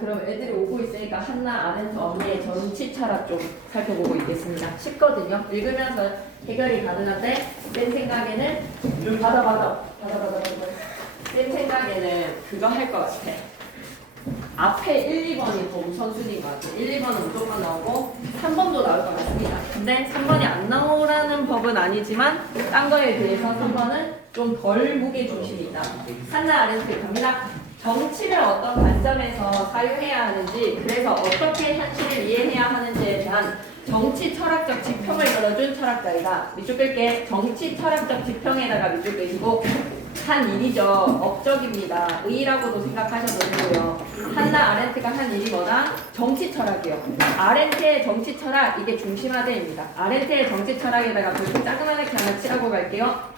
그럼 애들이 오고 있으니까 한나 아렌트 언니의 정치 철학 좀 살펴보고 있겠습니다. 쉽거든요. 읽으면서 해결이 가능한데 내 생각에는 받아. 내 생각에는 그거 할 것 같아. 앞에 1, 2번이 더 우선순위인 것 같아요. 1, 2번은 무조건 나오고 3번도 나올 것 같습니다. 근데 3번이 안 나오라는 법은 아니지만 딴 거에 비해서 3번은 좀 덜 무게 중심이 있다. 한나 아렌트 갑니다. 정치를 어떤 관점에서 사용해야 하는지, 그래서 어떻게 현실을 이해해야 하는지에 대한 정치 철학적 지평을 열어준 철학자이다. 밑줄 끌게. 정치 철학적 지평에다가 밑줄 끌시고 한 일이죠. 업적입니다. 의라고도 생각하셔도 되고요. 한나 아렌트가 한 일이 뭐다? 정치 철학이요. 아렌트의 정치 철학, 이게 중심화대입니다. 아렌트의 정치 철학에다가 좀 짜그만하게 하나 칠하고 갈게요.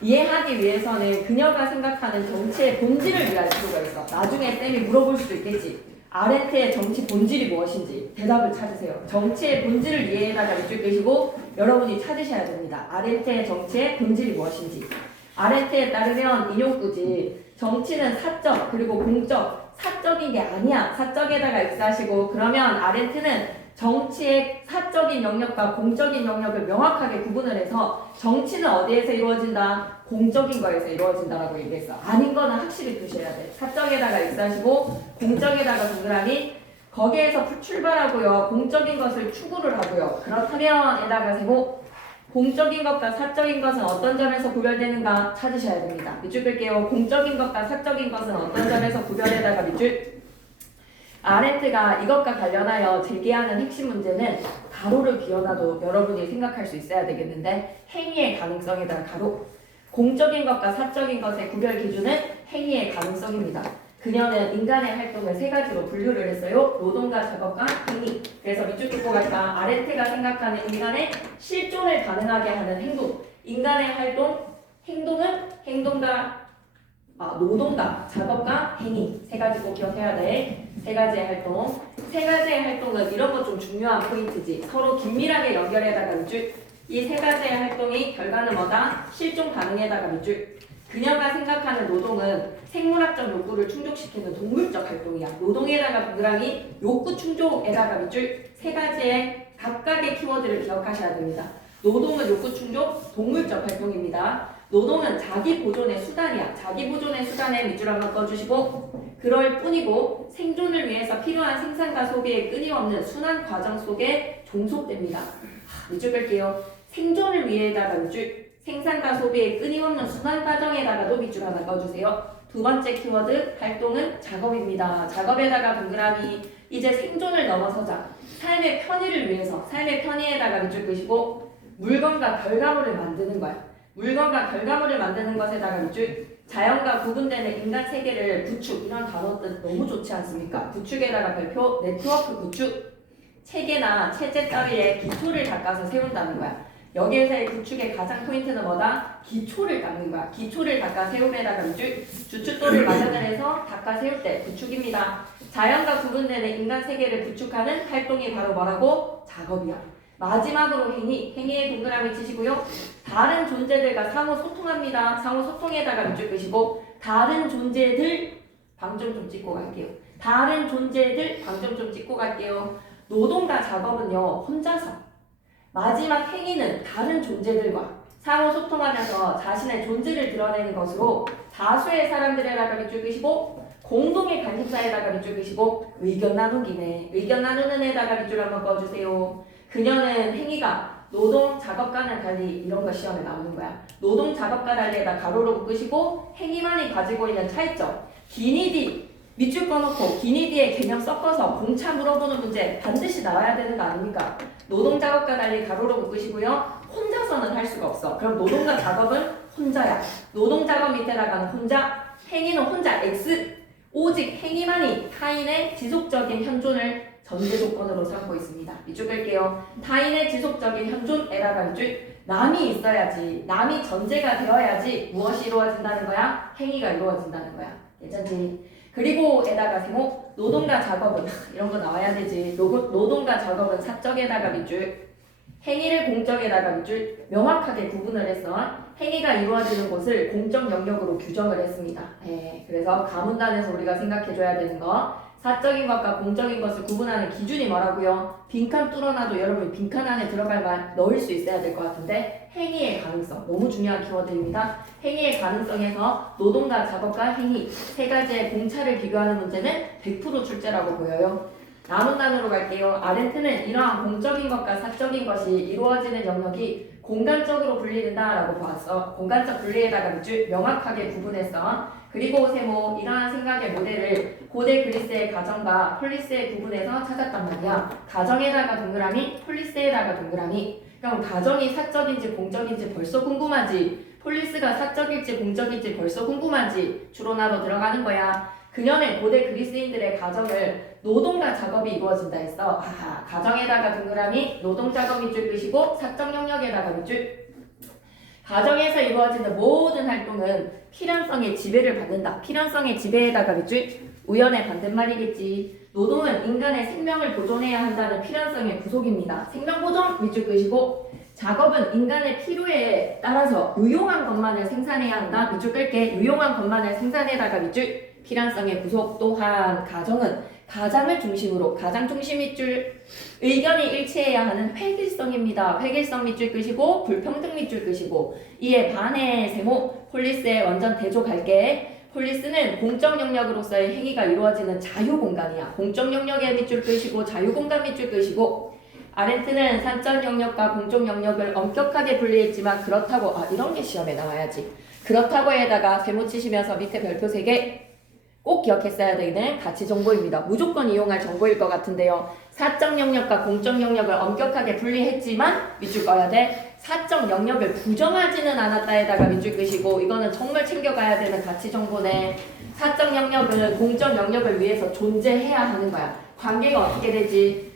이해하기 위해서는 그녀가 생각하는 정치의 본질을 이해할 필요가 있어. 나중에 쌤이 물어볼 수도 있겠지. 아렌트의 정치 본질이 무엇인지 대답을 찾으세요. 정치의 본질을 이해해다가 밑줄 끄시고 여러분이 찾으셔야 됩니다. 아렌트의 정치의 본질이 무엇인지. 아렌트에 따르면 인용구지. 정치는 사적 그리고 공적. 사적인 게 아니야. 사적에다가 X하시고, 그러면 아렌트는 정치의 사적인 영역과 공적인 영역을 명확하게 구분을 해서 정치는 어디에서 이루어진다? 공적인 거에서 이루어진다라고 얘기했어. 아닌 거는 확실히 표시해야 돼. 사적에다가 X하시고 공적에다가 동그라미. 거기에서 출발하고요. 공적인 것을 추구를 하고요. 그렇다면 에다가 세고 공적인 것과 사적인 것은 어떤 점에서 구별되는가 찾으셔야 됩니다. 밑줄 끌게요. 공적인 것과 사적인 것은 어떤 점에서 구별에다가 밑줄. 아렌트가 이것과 관련하여 제기하는 핵심 문제는 가로를 기어놔도 여러분이 생각할 수 있어야 되겠는데, 행위의 가능성에다가 가로. 공적인 것과 사적인 것의 구별 기준은 행위의 가능성입니다. 그녀는 인간의 활동을 세 가지로 분류를 했어요. 노동과 작업과 행위. 그래서 밑줄 긋고 갈까? 아렌트가 생각하는 인간의 실존을 가능하게 하는 행동. 인간의 활동, 노동과 작업과 행위. 세 가지 꼭 기억해야 돼. 세 가지의 활동. 세 가지의 활동은 이런 거 좀 중요한 포인트지. 서로 긴밀하게 연결해다가 밑줄. 이 세 가지의 활동의 결과는 뭐다? 실존 가능에다가 밑줄. 그녀가 생각하는 노동은 생물학적 욕구를 충족시키는 동물적 활동이야. 노동에다가 동그라미, 욕구 충족에다가 밑줄. 세 가지의 각각의 키워드를 기억하셔야 됩니다. 노동은 욕구 충족, 동물적 활동입니다. 노동은 자기 보존의 수단이야. 자기 보존의 수단에 밑줄 한번 꺼주시고, 그럴 뿐이고 생존을 위해서 필요한 생산과 소비의 끊임없는 순환 과정 속에 종속됩니다. 밑줄 끌게요. 생존을 위해다가 밑줄. 생산과 소비의 끊임없는 순환 과정에다가도 밑줄 하나 꺼주세요. 두 번째 키워드, 활동은 작업입니다. 작업에다가 동그라미. 이제 생존을 넘어서자. 삶의 편의를 위해서, 삶의 편의에다가 밑줄 끄시고, 물건과 결과물을 만드는 거야. 물건과 결과물을 만드는 것에다가 밑줄. 자연과 구분되는 인간 세계를 구축. 이런 단어들 너무 좋지 않습니까? 구축에다가 별표, 네트워크 구축. 체계나 체제 따위의 기초를 닦아서 세운다는 거야. 여기에서의 구축의 가장 포인트는 뭐다? 기초를 닦는 거야. 기초를 닦아 세움에다가 밑줄. 주춧돌을 마련을 해서 닦아 세울 때 구축입니다. 자연과 구분되는 인간 세계를 구축하는 활동이 바로 뭐라고? 작업이야. 마지막으로 행위. 행위에 동그라미 치시고요. 다른 존재들과 상호 소통합니다. 상호 소통에다가 밑줄 끄시고, 다른 존재들 방점 좀 찍고 갈게요. 다른 존재들 방점 좀 찍고 갈게요. 노동과 작업은요, 혼자서. 마지막 행위는 다른 존재들과 상호 소통하면서 자신의 존재를 드러내는 것으로 다수의 사람들에다가 밑줄 끄시고, 공동의 관심사에다가 밑줄 끄시고, 의견 나누기네. 의견 나누는 애다가 밑줄 한번 꺼주세요. 그녀는 행위가 노동 작업과는 달리 이런 거 시험에 나오는 거야. 노동 작업과 달리에다 가로로 끄시고, 행위만이 가지고 있는 차이점. 기니디 밑줄 꺼놓고 기니디의 개념 섞어서 공차 물어보는 문제 반드시 나와야 되는 거 아닙니까? 노동 작업과 달리 가로로 묶으시고요. 혼자서는 할 수가 없어. 그럼 노동과 작업은 혼자야. 노동 작업 밑에다가는 혼자, 행위는 혼자 X. 오직 행위만이 타인의 지속적인 현존을 전제 조건으로 삼고 있습니다. 밑줄 끌게요. 타인의 지속적인 현존에다가 밑줄. 남이 있어야지, 남이 전제가 되어야지 무엇이 이루어진다는 거야? 행위가 이루어진다는 거야. 괜찮지? 그리고 에다가 세모. 노동과 작업은 이런 거 나와야 되지. 노동과 작업은 사적에다가 밑줄. 행위를 공적에다가 밑줄. 명확하게 구분을 했어. 행위가 이루어지는 곳을 공적 영역으로 규정을 했습니다. 그래서 가문단에서 우리가 생각해줘야 되는 거, 사적인 것과 공적인 것을 구분하는 기준이 뭐라고요? 빈칸 뚫어놔도 여러분 빈칸 안에 들어갈 말 넣을 수 있어야 될 것 같은데 행위의 가능성 너무 중요한 키워드입니다. 행위의 가능성에서 노동과 작업과 행위 세 가지의 공차를 비교하는 문제는 100% 출제라고 보여요. 나눈단으로 갈게요. 아렌트는 이러한 공적인 것과 사적인 것이 이루어지는 영역이 공간적으로 분리된다라고 보았어. 공간적 분리에다가 밑줄 명확하게 구분했어. 그리고 세모 이러한 생각의 모델을 고대 그리스의 가정과 폴리스의 구분해서 찾았단 말이야. 가정에다가 동그라미, 폴리스에다가 동그라미. 그럼 가정이 사적인지 공적인지 벌써 궁금하지. 폴리스가 사적일지 공적일지 벌써 궁금하지. 주로나로 들어가는 거야. 그녀는 고대 그리스인들의 가정을 노동과 작업이 이루어진다 했어. 가정에다가 동그라미, 노동 작업 밑줄 끄시고 사적 영역에다가 밑줄. 가정에서 이루어지는 모든 활동은 필연성의 지배를 받는다. 필연성의 지배에다가 밑줄. 우연의 반대말이겠지. 노동은 인간의 생명을 보존해야 한다는 필연성의 구속입니다. 생명 보존 밑줄 끄시고. 작업은 인간의 필요에 따라서 유용한 것만을 생산해야 한다. 밑줄 끌게. 유용한 것만을 생산해다가 밑줄. 필연성의 구속. 또한 가정은 가장을 중심으로 가장 중심 밑줄 의견이 일치해야 하는 획일성입니다. 획일성 밑줄 끄시고 불평등 밑줄 끄시고 이에 반의 세모 폴리스의 완전 대조 갈게. 폴리스는 공적 영역으로서의 행위가 이루어지는 자유공간이야. 공적 영역에 밑줄 끄시고 자유공간 밑줄 끄시고 아렌트는 사적 영역과 공적 영역을 엄격하게 분리했지만 그렇다고 이런 게 시험에 나와야지. 그렇다고에다가 세모 치시면서 밑에 별표 3개 꼭 기억했어야 되는 가치 정보입니다. 무조건 이용할 정보일 것 같은데요. 사적 영역과 공적 영역을 엄격하게 분리했지만 밑줄 꺼야 돼. 사적 영역을 부정하지는 않았다에다가 밑줄 끄시고 이거는 정말 챙겨가야 되는 가치 정보네. 사적 영역은 공적 영역을 위해서 존재해야 하는 거야. 관계가 어떻게 되지?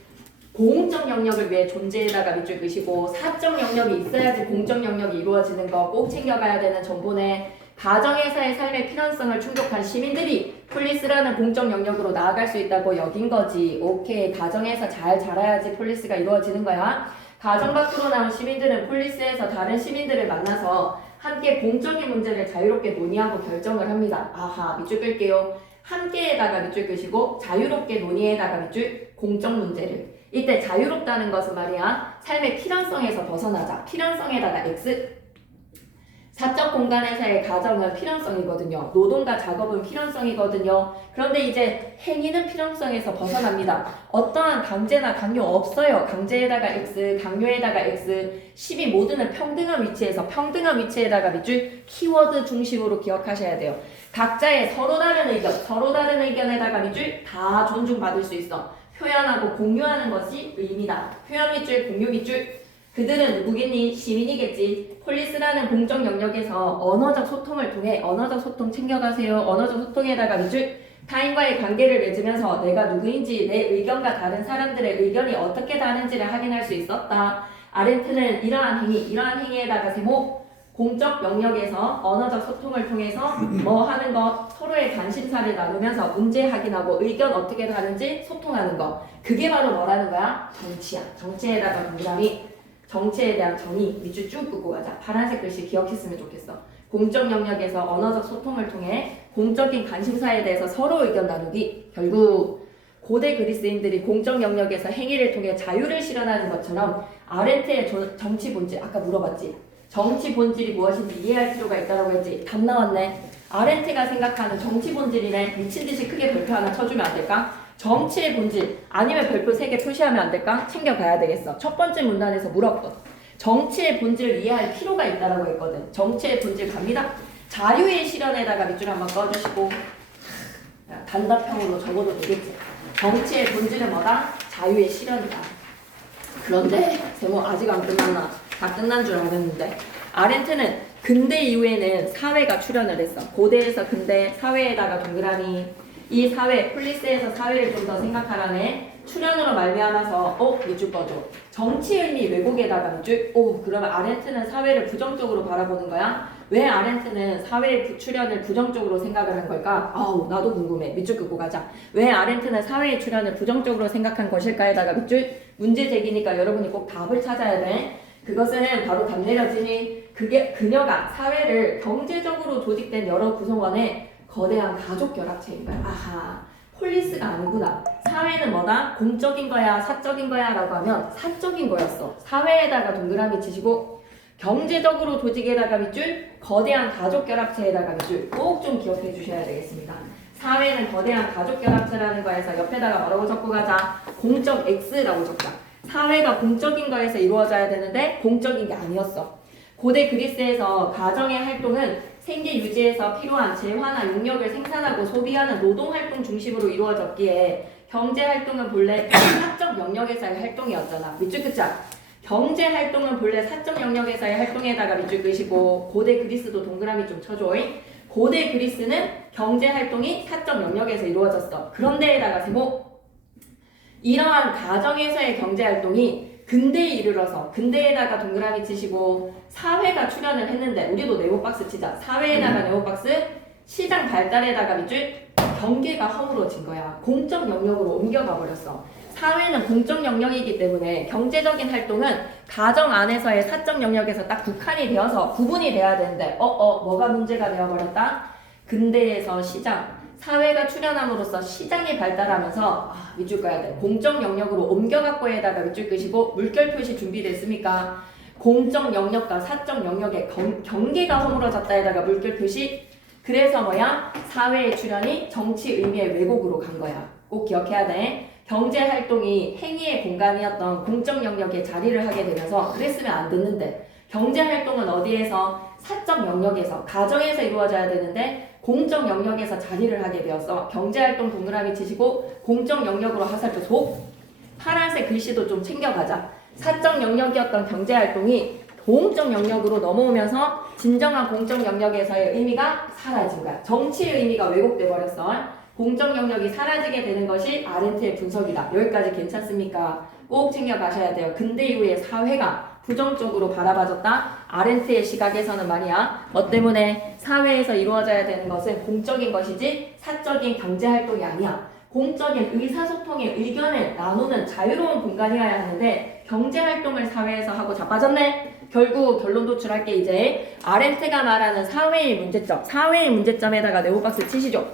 공적 영역을 위해 존재에다가 밑줄 끄시고 사적 영역이 있어야지 공적 영역이 이루어지는 거 꼭 챙겨가야 되는 정보네. 가정에서의 삶의 필연성을 충족한 시민들이 폴리스라는 공적 영역으로 나아갈 수 있다고 여긴 거지. 오케이. 가정에서 잘 자라야지 폴리스가 이루어지는 거야. 가정 밖으로 나온 시민들은 폴리스에서 다른 시민들을 만나서 함께 공적인 문제를 자유롭게 논의하고 결정을 합니다. 밑줄 끌게요. 함께에다가 밑줄 끄시고 자유롭게 논의에다가 밑줄 공적 문제를. 이때 자유롭다는 것은 말이야. 삶의 필연성에서 벗어나자. 필연성에다가 X. 사적 공간에서의 가정은 필연성이거든요. 노동과 작업은 필연성이거든요. 그런데 이제 행위는 필연성에서 벗어납니다. 어떠한 강제나 강요 없어요. 강제에다가 X, 강요에다가 X, 12 모두는 평등한 위치에다가 밑줄 키워드 중심으로 기억하셔야 돼요. 각자의 서로 다른 의견에다가 밑줄 다 존중받을 수 있어. 표현하고 공유하는 것이 의미다. 표현 밑줄, 공유 밑줄. 그들은 누구겠니? 시민이겠지. 폴리스라는 공적 영역에서 언어적 소통을 통해 언어적 소통 챙겨가세요. 언어적 소통에다가 밑줄 타인과의 관계를 맺으면서 내가 누구인지 내 의견과 다른 사람들의 의견이 어떻게 다른지를 확인할 수 있었다. 아렌트는 이러한 행위에다가 세모 공적 영역에서 언어적 소통을 통해서 뭐 하는 것 서로의 관심사를 나누면서 문제 확인하고 의견 어떻게 다른지 소통하는 것 그게 바로 뭐라는 거야? 정치야. 정치에다가 동그라미 정치에 대한 정의 밑줄 쭉 끄고 가자. 파란색 글씨 기억했으면 좋겠어. 공적 영역에서 언어적 소통을 통해 공적인 관심사에 대해서 서로 의견 나누기. 결국 고대 그리스인들이 공적 영역에서 행위를 통해 자유를 실현하는 것처럼 아렌트의 정치 본질 아까 물어봤지. 정치 본질이 무엇인지 이해할 필요가 있다고 했지. 답 나왔네. 아렌트가 생각하는 정치 본질이네. 미친듯이 크게 별표 하나 쳐주면 안 될까? 정치의 본질 아니면 별표 3개 표시하면 안 될까? 챙겨가야 되겠어. 첫 번째 문단에서 물었거든. 정치의 본질을 이해할 필요가 있다고 했거든. 정치의 본질 갑니다. 자유의 실현에다가 밑줄 한번 꺼주시고 단답형으로 적어도 되겠지. 정치의 본질은 뭐다? 자유의 실현이다. 그런데 세모 아직 안 끝났나? 다 끝난 줄 알았는데 아렌트는 근대 이후에는 사회가 출현을 했어. 고대에서 근대, 사회에다가 동그라미 이 사회, 폴리스에서 사회를 좀 더 생각하라네. 출현으로 말미암아서 밑줄 꺼줘. 정치 의미 왜곡에다가 밑줄. 그러면 아렌트는 사회를 부정적으로 바라보는 거야? 왜 아렌트는 사회의 출현을 부정적으로 생각을 한 걸까? 나도 궁금해. 밑줄 끄고 가자. 왜 아렌트는 사회의 출현을 부정적으로 생각한 것일까에다가 밑줄. 문제 제기니까 여러분이 꼭 답을 찾아야 돼. 그것은 바로 답 내려지니 그녀가 사회를 경제적으로 조직된 여러 구성원의 거대한 가족 결합체인 거야. 폴리스가 아니구나. 사회는 뭐다? 공적인 거야, 사적인 거야? 라고 하면 사적인 거였어. 사회에다가 동그라미 치시고 경제적으로 조직에다가 밑줄, 거대한 가족 결합체에다가 밑줄 꼭 좀 기억해 주셔야 되겠습니다. 사회는 거대한 가족 결합체라는 거에서 옆에다가 뭐라고 적고 가자? 공적 X라고 적자. 사회가 공적인 거에서 이루어져야 되는데 공적인 게 아니었어. 고대 그리스에서 가정의 활동은 생계 유지에서 필요한 재화나 용역을 생산하고 소비하는 노동활동 중심으로 이루어졌기에 경제활동은 본래 사적 영역에서의 활동이었잖아. 밑줄 긋자. 경제활동은 본래 사적 영역에서의 활동에다가 밑줄 끄시고 고대 그리스도 동그라미 좀 쳐줘. 고대 그리스는 경제활동이 사적 영역에서 이루어졌어. 그런데에다가 세모 이러한 가정에서의 경제활동이 근대에 이르러서 근대에다가 동그라미 치시고 사회가 출현을 했는데 우리도 네모박스 치자. 사회에다가 네모박스 시장 발달에다가 밑줄 경계가 허물어진 거야. 공적 영역으로 옮겨가 버렸어. 사회는 공적 영역이기 때문에 경제적인 활동은 가정 안에서의 사적 영역에서 딱 국한이 되어서 구분이 돼야 되는데 뭐가 문제가 되어버렸다? 근대에서 시장 사회가 출현함으로써 시장이 발달하면서 밑줄 꺼야 돼. 공적 영역으로 옮겨갖고에다가 밑줄 끄시고 물결 표시 준비됐습니까? 공적 영역과 사적 영역의 경계가 허물어졌다에다가 물결 표시. 그래서 뭐야? 사회의 출현이 정치 의미의 왜곡으로 간 거야. 꼭 기억해야 돼. 경제활동이 행위의 공간이었던 공적 영역에 자리를 하게 되면서 그랬으면 안 됐는데 경제활동은 어디에서? 사적 영역에서 가정에서 이루어져야 되는데 공적 영역에서 자리를 하게 되었어. 경제활동 동그라미 치시고 공적 영역으로 하살표 속. 파란색 글씨도 좀 챙겨가자. 사적 영역이었던 경제활동이 공적 영역으로 넘어오면서 진정한 공적 영역에서의 의미가 사라진 거야. 정치의 의미가 왜곡돼 버렸어. 공적 영역이 사라지게 되는 것이 아렌트의 분석이다. 여기까지 괜찮습니까? 꼭 챙겨가셔야 돼요. 근대 이후의 사회가 부정적으로 바라봐졌다. 아렌트의 시각에서는 말이야. 뭐 때문에 사회에서 이루어져야 되는 것은 공적인 것이지 사적인 경제활동이 아니야. 공적인 의사소통의 의견을 나누는 자유로운 공간이어야 하는데 경제활동을 사회에서 하고 자빠졌네. 결국 결론 도출할게. 이제 아렌트가 말하는 사회의 문제점, 사회의 문제점에다가 네모박스 치시죠.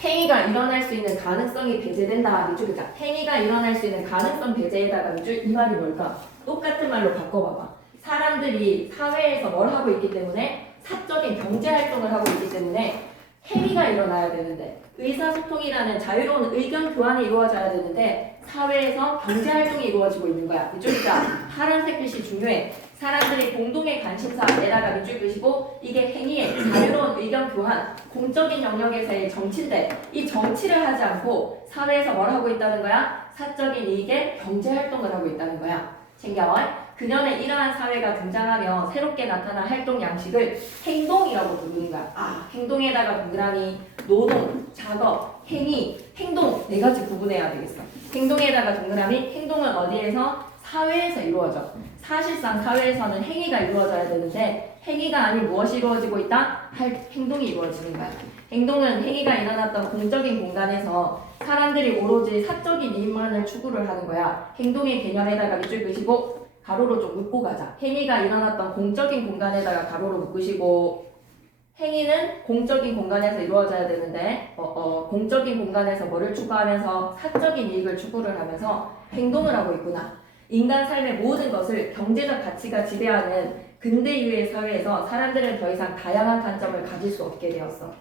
행위가 일어날 수 있는 가능성이 배제된다. 밑줄 긋자. 행위가 일어날 수 있는 가능성 배제에다가 밑줄. 이 말이 뭘까? 똑같은 말로 바꿔봐봐. 사람들이 사회에서 뭘 하고 있기 때문에 사적인 경제활동을 하고 있기 때문에 행위가 일어나야 되는데 의사소통이라는 자유로운 의견 교환이 이루어져야 되는데 사회에서 경제활동이 이루어지고 있는 거야. 밑줄 긋자. 파란색 글씨 중요해. 사람들이 공동의 관심사에다가 밑줄 끄시고 이게 행위의 자유로운 의견 교환, 공적인 영역에서의 정치인데 이 정치를 하지 않고 사회에서 뭘 하고 있다는 거야? 사적인 이익의 경제활동을 하고 있다는 거야. 챙겨. 그년에 이러한 사회가 등장하며 새롭게 나타난 활동 양식을 행동이라고 부르는 거야. 행동에다가 동그라미, 노동, 작업, 행위, 행동 네 가지 구분해야 되겠어. 행동에다가 동그라미, 행동은 어디에서? 사회에서 이루어져. 사실상 사회에서는 행위가 이루어져야 되는데 행위가 아닌 무엇이 이루어지고 있다? 행동이 이루어지는 거야. 행동은 행위가 일어났던 공적인 공간에서 사람들이 오로지 사적인 이익만을 추구를 하는 거야. 행동의 개념에다가 밑줄 끄시고 가로로 좀 묶고 가자. 행위가 일어났던 공적인 공간에다가 가로로 묶으시고 행위는 공적인 공간에서 이루어져야 되는데 공적인 공간에서 뭐를 추구하면서 사적인 이익을 추구를 하면서 행동을 하고 있구나. 인간 삶의 모든 것을 경제적 가치가 지배하는 근대 이후의 사회에서 사람들은 더 이상 다양한 관점을 가질 수 없게 되었어.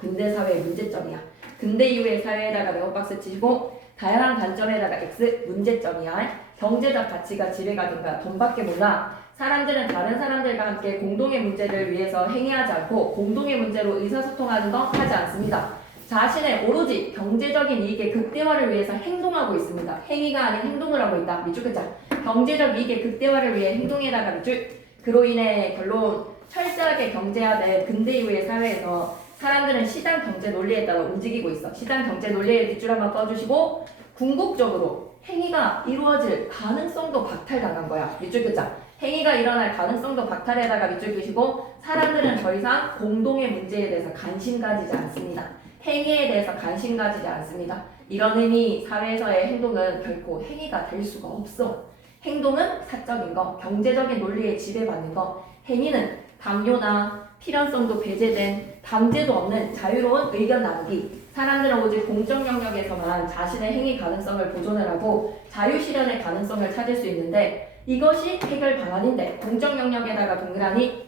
근대 사회의 문제점이야. 근대 이후의 사회에다가 네모박스 치시고 다양한 관점에다가 X 문제점이야. 경제적 가치가 지배가 된 거야. 돈밖에 몰라. 사람들은 다른 사람들과 함께 공동의 문제를 위해서 행위하지 않고 공동의 문제로 의사소통하는 거 하지 않습니다. 자신의 오로지 경제적인 이익의 극대화를 위해서 행동하고 있습니다. 행위가 아닌 행동을 하고 있다. 밑줄 긋자. 경제적 이익의 극대화를 위해 행동에다가 밑줄. 그로 인해 결론 철저하게 경제화된 근대 이후의 사회에서 사람들은 시장 경제 논리에 따라 움직이고 있어. 시장 경제 논리의 밑줄 한번 꺼주시고 궁극적으로 행위가 이루어질 가능성도 박탈당한 거야. 밑줄 긋자. 행위가 일어날 가능성도 박탈에다가 밑줄 끄시고 사람들은 더 이상 공동의 문제에 대해서 관심 가지지 않습니다. 행위에 대해서 관심 가지지 않습니다. 이런 의미 사회에서의 행동은 결코 행위가 될 수가 없어. 행동은 사적인 거, 경제적인 논리에 지배받는 거, 행위는 담요나 필연성도 배제된 담제도 없는 자유로운 의견 나누기, 사람들은 오직 공적 영역에서만 자신의 행위 가능성을 보존을 하고 자유실현의 가능성을 찾을 수 있는데 이것이 해결 방안인데 공적 영역에다가 동그라미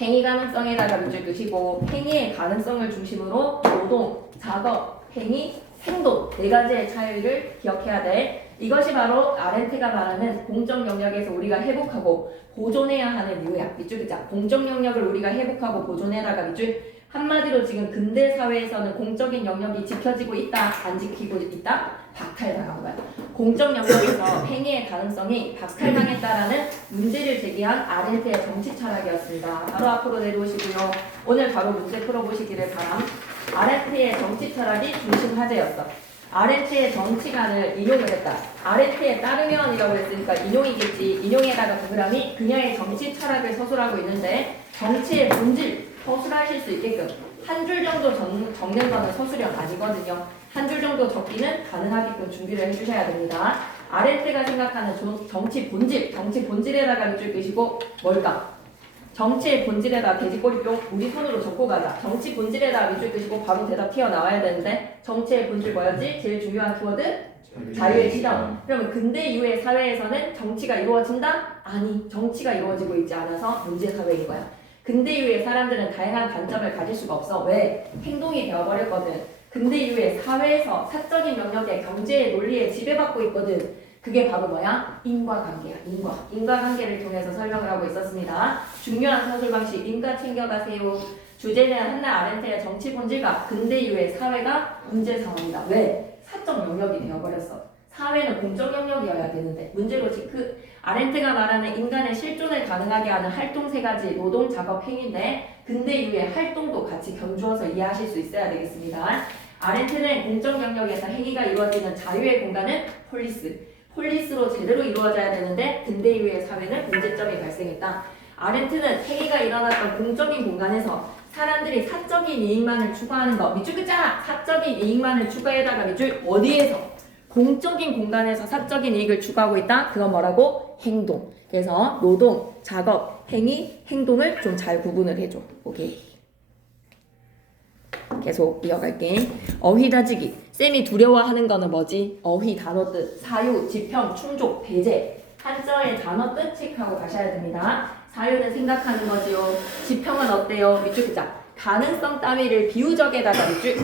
행위 가능성에다가 밑줄 그시고 행위의 가능성을 중심으로 노동, 작업, 행위, 행동 네 가지의 차이를 기억해야 돼. 이것이 바로 아렌트가 말하는 공적 영역에서 우리가 회복하고 보존해야 하는 이유야. 밑줄 그자. 공적 영역을 우리가 회복하고 보존해다가 밑줄 한마디로 지금 근대 사회에서는 공적인 영역이 지켜지고 있다, 안 지키고 있다, 박탈당한 거야. 공적 영역에서 행위의 가능성이 박탈당했다라는 문제를 제기한 아렌트의 정치 철학이었습니다. 바로 앞으로 내려오시고요. 오늘 바로 문제 풀어보시기를 바람. 아렌트의 정치 철학이 중심 화제였어. 아렌트의 정치관을 인용을 했다. 아렌트에 따르면이라고 했으니까 인용이겠지. 인용에다가 동그라미 그녀의 정치 철학을 서술하고 있는데 정치의 본질 서술하실 수 있게끔 한 줄 정도 적는 거는 서술형 아니거든요. 한 줄 정도 적기는 가능하게끔 준비를 해주셔야 됩니다. 아렌트가 생각하는 정치 본질에다가 밑줄 그시고 뭘까? 정치의 본질에다 돼지꼬리뼈 우리 손으로 적고 가자. 정치 본질에다 밑줄 그시고 바로 대답 튀어나와야 되는데 정치의 본질 뭐였지? 제일 중요한 키워드? 자유의 실현. 그러면 근대 이후의 사회에서는 정치가 이루어진다? 아니, 정치가 이루어지고 있지 않아서 문제 사회인 거야. 근대 이후의 사람들은 다양한 관점을 가질 수가 없어. 왜? 행동이 되어버렸거든. 근대 이후의 사회에서 사적인 영역의 경제의 논리에 지배받고 있거든. 그게 바로 뭐야? 인과관계야. 인과관계를 통해서 설명을 하고 있었습니다. 중요한 서술 방식 인과 챙겨가세요. 주제는 한나 아렌트의 정치 본질과 근대 이후의 사회가 문제 상황이다. 왜? 사적 영역이 되어버렸어. 사회는 공적 영역이어야 되는데 문제로 그 아렌트가 말하는 인간의 실존을 가능하게 하는 활동 세 가지 노동, 작업, 행위인데 근대 이후의 활동도 같이 견주어서 이해하실 수 있어야 되겠습니다. 아렌트는 공적 영역에서 행위가 이루어지는 자유의 공간은 폴리스로 제대로 이루어져야 되는데 근대 이후의 사회는 문제점이 발생했다. 아렌트는 행위가 일어났던 공적인 공간에서 사람들이 사적인 이익만을 추구하는 거 밑줄 끄자! 사적인 이익만을 추구해다가 밑줄 어디에서? 공적인 공간에서 사적인 이익을 추구하고 있다? 그건 뭐라고? 행동. 그래서 노동, 작업, 행위, 행동을 좀 잘 구분을 해줘. 오케이. 계속 이어갈게. 어휘 다지기. 쌤이 두려워하는 거는 뭐지? 어휘 단어 뜻, 사유, 지평, 충족, 배제. 한자의 단어 뜻 체크하고 가셔야 됩니다. 사유는 생각하는 거지요. 지평은 어때요? 밑줄 끄자. 가능성 따위를 비유적에다가 밑줄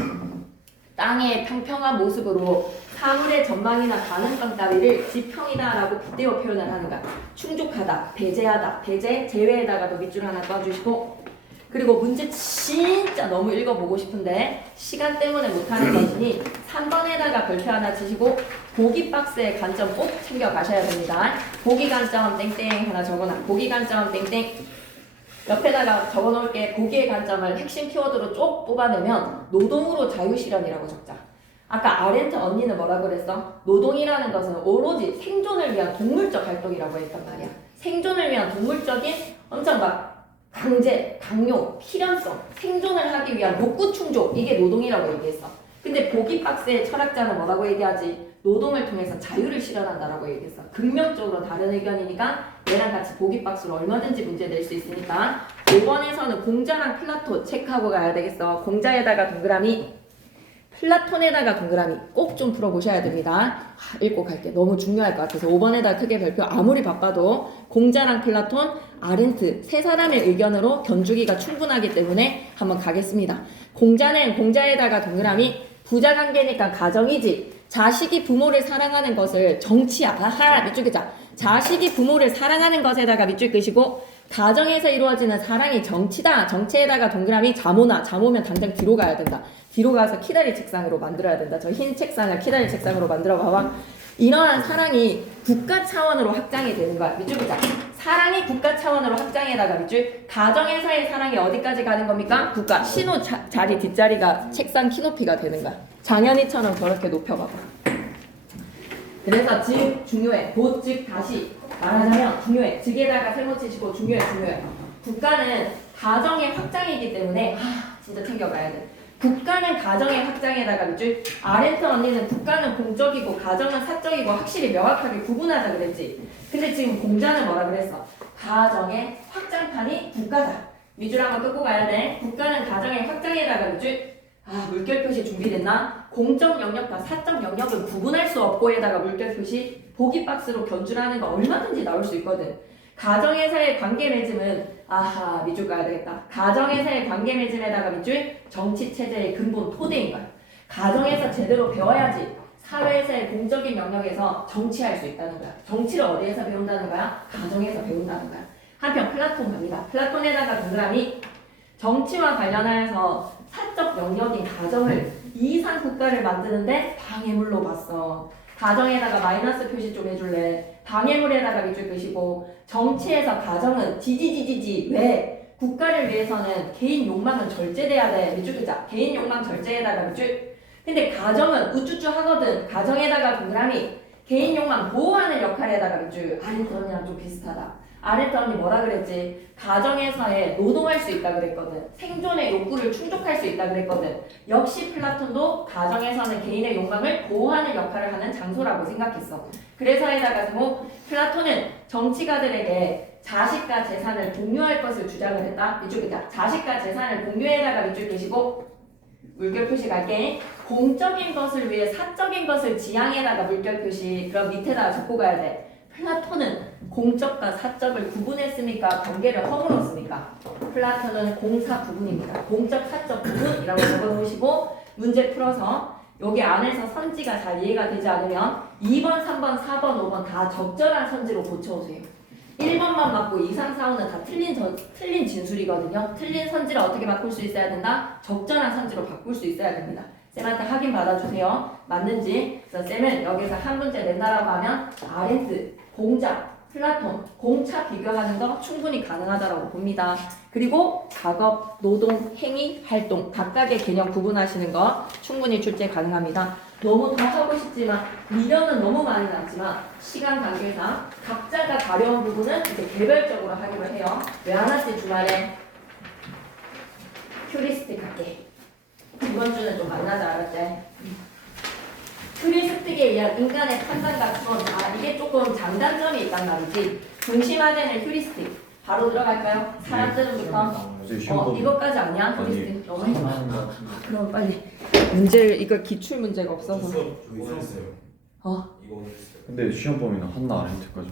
땅의 평평한 모습으로 사물의 전망이나 가능성 따위를 지평이다라고 빗대어 표현을 하는 거야. 충족하다, 배제하다, 배제, 제외에다가도 밑줄 하나 떠주시고 그리고 문제 진짜 너무 읽어보고 싶은데 시간 때문에 못하는 것이니 3번에다가 별표 하나 치시고 보기 박스의 관점 꼭 챙겨가셔야 됩니다. 보기 관점 땡땡 하나 적어놔. 보기 관점 땡땡 옆에다가 적어놓을게. 보기의 관점을 핵심 키워드로 쭉 뽑아내면 노동으로 자유실현이라고 적자. 아까 아렌트 언니는 뭐라 그랬어? 노동이라는 것은 오로지 생존을 위한 동물적 활동이라고 했단 말이야. 생존을 위한 동물적인 엄청 막 강제, 강요, 필연성, 생존을 하기 위한 욕구 충족 이게 노동이라고 얘기했어. 근데 보기 박스의 철학자는 뭐라고 얘기하지? 노동을 통해서 자유를 실현한다라고 얘기했어. 극명적으로 다른 의견이니까 얘랑 같이 보기 박스로 얼마든지 문제 낼 수 있으니까 5번에서는 공자랑 플라톤 체크하고 가야 되겠어. 공자에다가 동그라미, 플라톤에다가 동그라미 꼭 좀 풀어보셔야 됩니다. 읽고 갈게. 너무 중요할 것 같아서 5번에다 크게 별표. 아무리 바빠도 공자랑 플라톤, 아렌트 세 사람의 의견으로 견주기가 충분하기 때문에 한번 가겠습니다. 공자는 공자에다가 동그라미 부자관계니까 가정이지. 자식이 부모를 사랑하는 것을 정치야. 아하 밑줄 끄자. 자식이 부모를 사랑하는 것에다가 밑줄 끄시고 가정에서 이루어지는 사랑이 정치다. 정치에다가 동그라미 자모나. 자모면 당장 뒤로 가야 된다. 뒤로 가서 키다리 책상으로 만들어야 된다. 저 흰 책상을 키다리 책상으로 만들어 봐봐. 이러한 사랑이 국가 차원으로 확장이 되는 거야. 밑줄 끄자. 사랑이 국가 차원으로 확장에다가 밑줄. 가정에서의 사랑이 어디까지 가는 겁니까? 국가. 신호 자리 뒷자리가 책상 키높이가 되는 거야. 장현이처럼 저렇게 높여봐봐. 그래서 즉 중요해. 곧 즉 다시 말하자면 중요해. 즉에다가 세모 치시고 중요해. 국가는 가정의 확장이기 때문에 진짜 챙겨가야 돼. 국가는 가정의 확장에다가 밑줄. 아렌트 언니는 국가는 공적이고 가정은 사적이고 확실히 명확하게 구분하자 그랬지. 근데 지금 공자는 뭐라 그랬어? 가정의 확장판이 국가다. 밑줄 한번 끄고 가야 돼. 국가는 가정의 확장에다가 밑줄. 물결 표시 준비됐나? 공적 영역과 사적 영역은 구분할 수 없고에다가 물결 표시 보기 박스로 견주라는 거 얼마든지 나올 수 있거든. 가정에서의 관계 맺음은 밑줄 가야 되겠다. 가정에서의 관계 맺음에다가 밑줄 정치 체제의 근본 토대인 거야. 가정에서 제대로 배워야지 사회에서의 공적인 영역에서 정치할 수 있다는 거야. 정치를 어디에서 배운다는 거야? 가정에서 배운다는 거야. 한편 플라톤 갑니다. 플라톤에다가 동그라미 정치와 관련하여서 사적 영역인 가정을 이상 국가를 만드는데 방해물로 봤어. 가정에다가 마이너스 표시 좀 해줄래? 방해물에다가 밑줄 그시고 정치에서 가정은 지지지지지 왜? 국가를 위해서는 개인 욕망은 절제돼야 돼. 밑줄 그자. 개인 욕망 절제에다가 밑줄. 근데 가정은 우쭈쭈 하거든. 가정에다가 동그라미 개인 욕망 보호하는 역할에다가 밑줄. 아랫선이랑 좀 비슷하다. 아랫선이 뭐라 그랬지? 가정에서의 노동할 수 있다 그랬거든. 생존의 욕구를 충족할 수 있다 그랬거든. 역시 플라톤도 가정에서는 개인의 욕망을 보호하는 역할을 하는 장소라고 생각했어. 그래서에다가 제목 플라톤은 정치가들에게 자식과 재산을 공유할 것을 주장을 했다. 밑줄 그자. 자식과 재산을 공유에다가 밑줄 계시고 물결 표시 갈게. 공적인 것을 위해 사적인 것을 지향에다가 물결 표시. 그럼 밑에다가 적고 가야 돼. 플라톤은 공적과 사적을 구분했습니까? 관계를 허물었습니까? 플라톤은 공사 구분입니다. 공적 사적 구분이라고 적어놓으시고 문제 풀어서 여기 안에서 선지가 잘 이해가 되지 않으면 2번, 3번, 4번, 5번 다 적절한 선지로 고쳐오세요. 1번만 맞고 2, 3, 4, 5는 다 틀린 진술이거든요. 틀린 선지를 어떻게 바꿀 수 있어야 된다? 적절한 선지로 바꿀 수 있어야 됩니다. 쌤한테 확인 받아주세요. 맞는지. 그래서 쌤은 여기서 한 문제 낸다라고 하면 아렌트, 공작, 플라톤, 공차 비교하는 거 충분히 가능하다고 봅니다. 그리고 작업, 노동, 행위, 활동 각각의 개념 구분하시는 거 충분히 출제 가능합니다. 너무 더 하고 싶지만 미련은 너무 많이 났지만 시간 관계상 각자가 가려운 부분은 이제 개별적으로 하기로 해요. 왜 안 왔지 주말에? 휴리스틱 할게. 이번 주는 좀 만나자 알았지? 휴리스틱에 의한 인간의 판단 가치론 이게 조금 장단점이 있단 말이지. 중심화되는 휴리스틱 바로 들어갈까요? 사람들은부터 이것까지 아니야? 휴리스틱 너무 해봐. 그럼 빨리 문제를 이거 기출 문제가 없어서 저희 썼어요. 어. 이거 했어요. 근데 시험 범위는 한나 아렌트까지